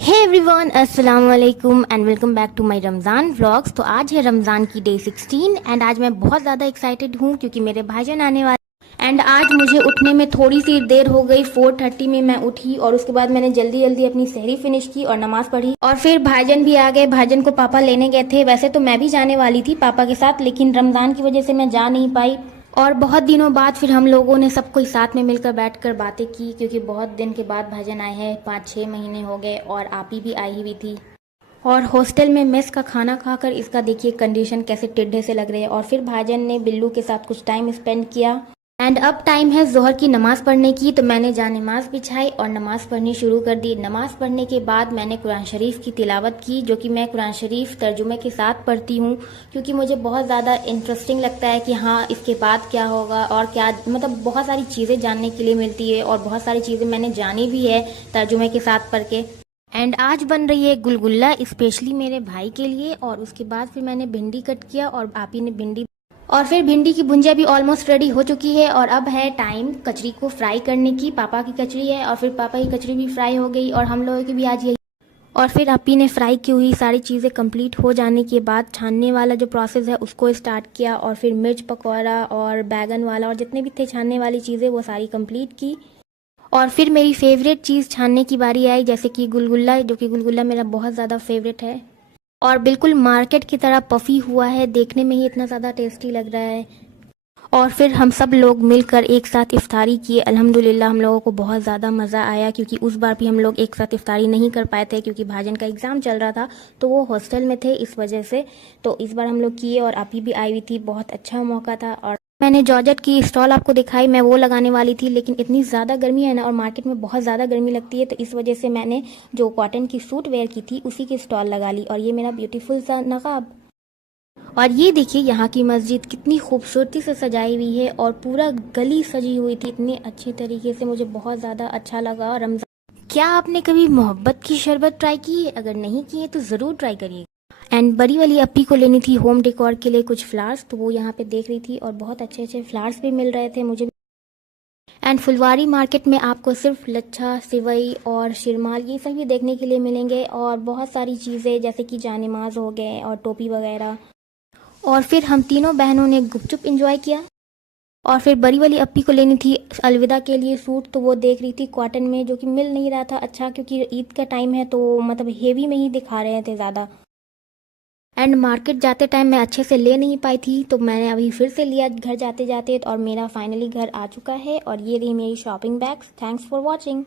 हे everyone, अस्सलाम वालेकुम and welcome back to my Ramzan vlogs. तो आज है रमज़ान की डे 16 एंड आज मैं बहुत ज़्यादा एक्साइटेड हूँ क्योंकि मेरे भाईजान आने वाले। एंड आज मुझे उठने में थोड़ी सी देर हो गई। 4:30 में मैं उठी और उसके बाद मैंने जल्दी जल्दी अपनी सहरी फिनिश की और नमाज पढ़ी और फिर भाईजान भी आ गए। भाईजान को पापा लेने गए थे। वैसे तो मैं भी जाने वाली थी पापा के साथ, लेकिन रमज़ान की वजह से मैं जा नहीं पाई। और बहुत दिनों बाद फिर हम लोगों ने सब कोई साथ में मिलकर बैठकर बातें की क्योंकि बहुत दिन के बाद भाईजान आए हैं। 5-6 महीने हो गए और आपी भी आई हुई थी। और हॉस्टल में मेस का खाना खाकर इसका देखिए कंडीशन कैसे टिड्ढे से लग रहे हैं। और फिर भाईजान ने बिल्लू के साथ कुछ टाइम स्पेंड किया। एंड अब टाइम है जोहर की नमाज़ पढ़ने की। तो मैंने जा नमाज बिछाई और नमाज़ पढ़नी शुरू कर दी। नमाज़ पढ़ने के बाद मैंने कुरान शरीफ की तिलावत की, जो कि मैं कुरान शरीफ तर्जुमे के साथ पढ़ती हूँ क्योंकि मुझे बहुत ज़्यादा इंटरेस्टिंग लगता है कि हाँ इसके बाद क्या होगा और क्या, मतलब बहुत सारी चीज़ें जानने के लिए मिलती है और बहुत सारी चीज़ें मैंने जानी भी है तर्जुमे के साथ पढ़ के। एंड आज बन रही है गुलगुल्ला स्पेशली मेरे भाई के लिए। और उसके बाद फिर मैंने भिंडी कट किया और आपी ने भिंडी, और फिर भिंडी की भुंजिया भी ऑलमोस्ट रेडी हो चुकी है। और अब है टाइम कचरी को फ्राई करने की। पापा की कचरी है और फिर पापा की कचरी भी फ्राई हो गई और हम लोगों की भी आज यही। और फिर आपी ने फ्राई की हुई सारी चीज़ें कंप्लीट हो जाने के बाद छानने वाला जो प्रोसेस है उसको स्टार्ट किया। और फिर मिर्च पकौड़ा और बैगन वाला और जितने भी थे छानने वाली चीज़ें वो सारी कंप्लीट की। और फिर मेरी फेवरेट चीज़ छानने की बारी आई, जैसे कि गुलगुल्ला, जो कि गुलगुल्ला मेरा बहुत ज़्यादा फेवरेट है और बिल्कुल मार्केट की तरह पफी हुआ है। देखने में ही इतना ज़्यादा टेस्टी लग रहा है। और फिर हम सब लोग मिलकर एक साथ इफ्तारी किए। अल्हम्दुलिल्लाह हम लोगों को बहुत ज़्यादा मज़ा आया क्योंकि उस बार भी हम लोग एक साथ इफ्तारी नहीं कर पाए थे क्योंकि भाईजान का एग्ज़ाम चल रहा था तो वो हॉस्टल में थे इस वजह से। तो इस बार हम लोग किए और आपी भी आई हुई थी। बहुत अच्छा मौका था। और मैंने जॉर्जेट की स्टॉल आपको दिखाई, मैं वो लगाने वाली थी लेकिन इतनी ज़्यादा गर्मी है ना और मार्केट में बहुत ज़्यादा गर्मी लगती है, तो इस वजह से मैंने जो कॉटन की सूट वेयर की थी उसी की स्टॉल लगा ली। और ये मेरा ब्यूटीफुल सा नकाब। और ये देखिए यहाँ की मस्जिद कितनी खूबसूरती से सजाई हुई है और पूरा गली सजी हुई थी इतने अच्छे तरीके से। मुझे बहुत ज़्यादा अच्छा लगा रमज़ान। क्या आपने कभी मोहब्बत की शरबत ट्राई की है? अगर नहीं की है तो ज़रूर ट्राई करिए। एंड बड़ी वाली अप्पी को लेनी थी होम डेकोर के लिए कुछ फ्लावर्स, तो वो यहाँ पे देख रही थी और बहुत अच्छे अच्छे फ्लावर्स भी मिल रहे थे मुझे। एंड फुलवारी मार्केट में आपको सिर्फ लच्छा, सिवई और शिरमाल ये सब भी देखने के लिए मिलेंगे और बहुत सारी चीज़ें जैसे कि जानेमाज हो गए और टोपी वगैरह। और फिर हम तीनों बहनों ने गुपचुप एंजॉय किया। और फिर बड़ी वाली अप्पी को लेनी थी अलविदा के लिए सूट, तो वो देख रही थी कॉटन में, जो कि मिल नहीं रहा था अच्छा क्योंकि ईद का टाइम है तो मतलब हेवी में ही दिखा रहे थे ज़्यादा। एंड मार्केट जाते टाइम मैं अच्छे से ले नहीं पाई थी तो मैंने अभी फिर से लिया घर जाते जाते और मेरा फाइनली घर आ चुका है। और ये रही मेरी shopping bags. Thanks for watching.